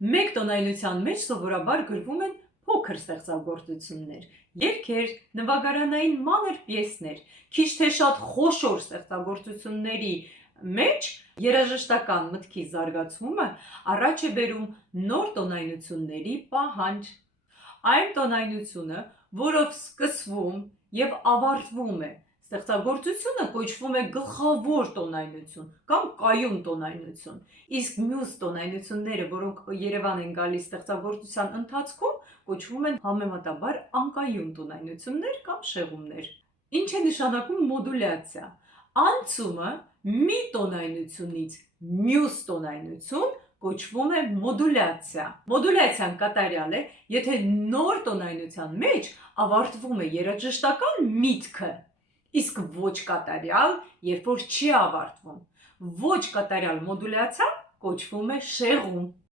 Մեկ տոնայնության մեջ սովորաբար գրվում են փոքր ստեղծագործություններ, երգեր, նվագարանային մանր պիեսներ, քիչ թե շատ խոշոր ստեղծագործությունների մեջ երաժշտական մտքի զարգացումը առաջ է բերում նոր տոնայնությունների պահանջ։ Այն տոնայնությունը, որով սկսվում և ավարտվում է ստեղծագործությունը, կոչվում է գլխավոր տոնայնություն կամ կայուն տոնայնություն, իսկ մյուս տոնայնությունները, որոնք Երևան են գալիս ստեղծագործության ընթացքում, կոչվում են համեմատաբար անկայուն տոնայնություններ կամ շեղումներ։ Ինչ է նշանակում մոդուլյացիա։ Անցումը մի տոնայնությունից մյուս տոնայնություն կոչվում է մոդուլյացիա։ Մոդուլյացիան կատարյալ է, եթե նոր տոնայնության մեջ ավարտվում է երաժշտական միտքը, իսկ ոչ կատարյալ, երբ որ չի ավարտվում։ Ոչ կատարյալ մոդուլյացիան կոչվում է շեղում։